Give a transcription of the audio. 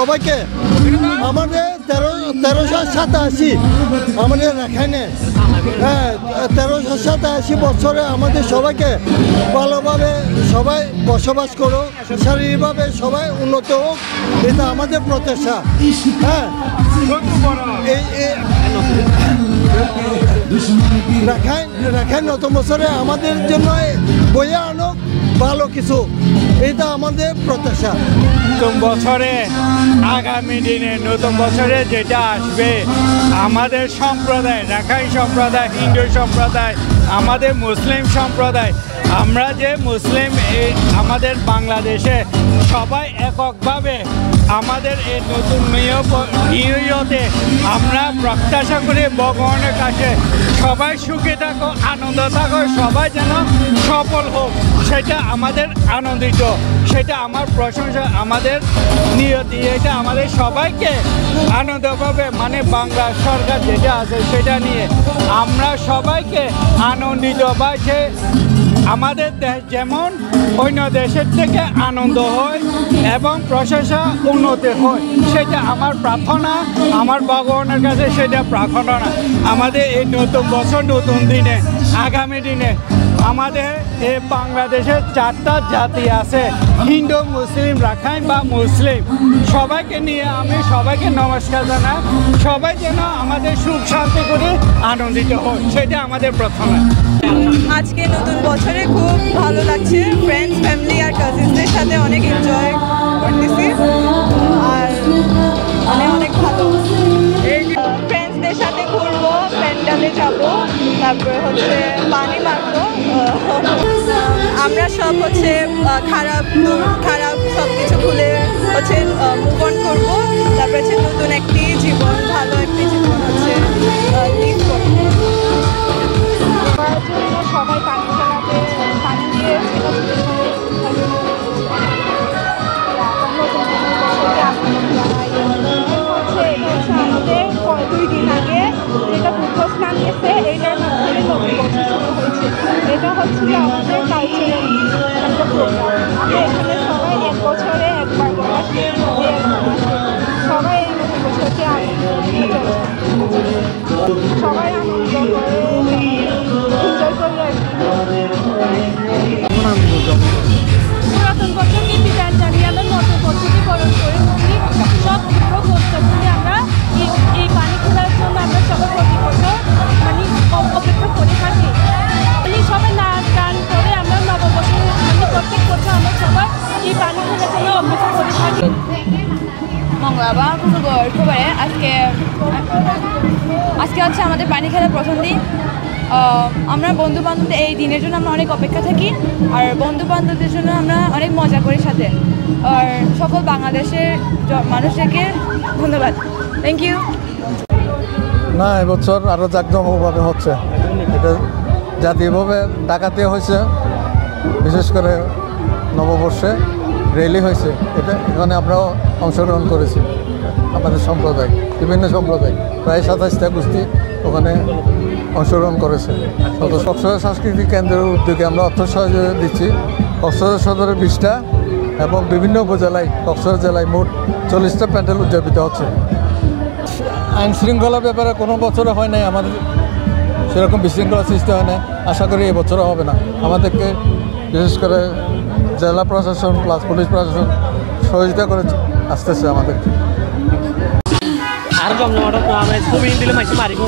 সবাইকে আমাদের 1387 আমাদের রাখাইনে 1387 বছরে আমাদের সবাইকে ভালোভাবে সবাই বসবাস করো, শারীরিকভাবে সবাই উন্নত হোক, এটা আমাদের প্রত্যাশা। হ্যাঁ, রাখাইন নতুন বছরে আমাদের জন্য বয়ে আনুক ভালো কিছু, এটা আমাদের প্রত্যাশা। নতুন বছরে আগামী দিনে নতুন বছরে যেটা আসবে আমাদের সম্প্রদায়, রাখাইন সম্প্রদায়, হিন্দু সম্প্রদায়, আমাদের মুসলিম সম্প্রদায়, আমরা যে মুসলিম আমাদের বাংলাদেশে সবাই এককভাবে আমাদের এই নতুন নিউ ইয়র্কে আমরা প্রত্যাশা করি ভগবানের কাছে সবাই সুখে থাকো, আনন্দ থাকো, সবাই যেন সফল হোক, সেটা আমাদের আনন্দিত, সেটা আমার প্রশংসা, আমাদের নিয়তি, এটা আমাদের সবাইকে আনন্দ পাবে। মানে বাংলা সরকার যেটা আছে সেটা নিয়ে আমরা সবাইকে আনন্দিত পাইছে। আমাদের দেশ যেমন অন্য দেশের থেকে আনন্দ হয় এবং প্রশাসন উন্নতি হয়, সেটা আমার প্রার্থনা, আমার ভগবানের কাছে সেটা প্রার্থনা। আমাদের এই নতুন বছর, নতুন দিনে, আগামী দিনে আমাদের এই বাংলাদেশের 4টা জাতি আছে, হিন্দু, মুসলিম, রাখাইন বা মুসলিম, সবাইকে নিয়ে আমি সবাইকে নমস্কার জানাই। সবাই যেন আমাদের সুখ শান্তি করে আনন্দিত হয়, সেটা আমাদের প্রার্থনা। আজকে নতুন বছরে খুব ভালো লাগছে, ফ্রেন্ডস, ফ্যামিলি আর কাজিনসদের সাথে অনেক এনজয় করতেছি আর অনেক ভালো। ফ্রেন্ডসদের সাথে ঘুরবো, প্যান্ডেলে যাবো, তারপরে হচ্ছে পানি মারবো। আমরা সব হচ্ছে খারাপ সব কিছু ভুলে হচ্ছে মুভ অন করবো, তারপরে হচ্ছে নতুন একটি জীবন, ভালো একটি জীবন হচ্ছে লিভ করবো। সবাই পানি খেলাতে পানি দিয়ে আমাদের 2 দিন আগে যেটা বুদ্ধ স্নান গেছে, এইটার মাধ্যমে নতুন বছর শুরু হয়েছে। এটা হচ্ছে আমাদের কালচারাল একটা প্রোগ্রাম। আমরা এখানে সবাই 1 বছরে একবার আসে, সবাই এই নতুন বছরকে আনন্দ সবাই আনন্দ করে এনজয় করে। পুরাতন বছরকে বিদায় জানিয়ে আমরা নতুন বছরকে বরণ করে থাকি। সব পুরো বছরকে আমরা এই পানি খেলার জন্য আমরা সবাই প্রতি বছর মানে অপেক্ষা করে থাকি। সবাই নাচ গান করে আমরা নববছর প্রত্যেক বছর আমরা সবাই এই পানি খেলার জন্য অপেক্ষা করে থাকি। মঙ্গলবার শুক্রবারে আজকে হচ্ছে আমাদের পানি খেলার প্রথম দিন। আমরা বন্ধু বান্ধবদের এই দিনের জন্য আমরা অনেক অপেক্ষা থাকি, আর বন্ধু বান্ধবদের জন্য আমরা অনেক মজা করি সাথে। আর সকল বাংলাদেশের মানুষদেরকে ধন্যবাদ। Thank you. না, এবছর আরও জাঁকজমকভাবে হচ্ছে, এটা জাতীয়ভাবে ডাকাতি হয়েছে, বিশেষ করে নববর্ষে র্যালি হয়েছে, এখানে আমরাও অংশগ্রহণ করেছি। আমাদের সম্প্রদায়, বিভিন্ন সম্প্রদায়, প্রায় 27টা গোষ্ঠী ওখানে অংশগ্রহণ করেছে। কক্সবাজার সাংস্কৃতিক কেন্দ্রের উদ্যোগে আমরা অর্থ সহযোগিতা দিচ্ছি। কক্সবাজার সদরের 20টা এবং বিভিন্ন উপজেলায়, কক্সবাজার জেলায় মোট 40টা প্যান্ডেল উদযাপিত হচ্ছে। আইন শৃঙ্খলার ব্যাপারে কোনো বছরে হয় নাই, আমাদের সেরকম বিশৃঙ্খলা সৃষ্টি হয় না, আশা করি এবছরও হবে না। আমাদেরকে বিশেষ করে জেলা প্রশাসন প্লাস পুলিশ প্রশাসন সহযোগিতা করে আসতেছে আমাদেরকে। আর জমজমাটা ছবি দিলে মাইছে মারিব।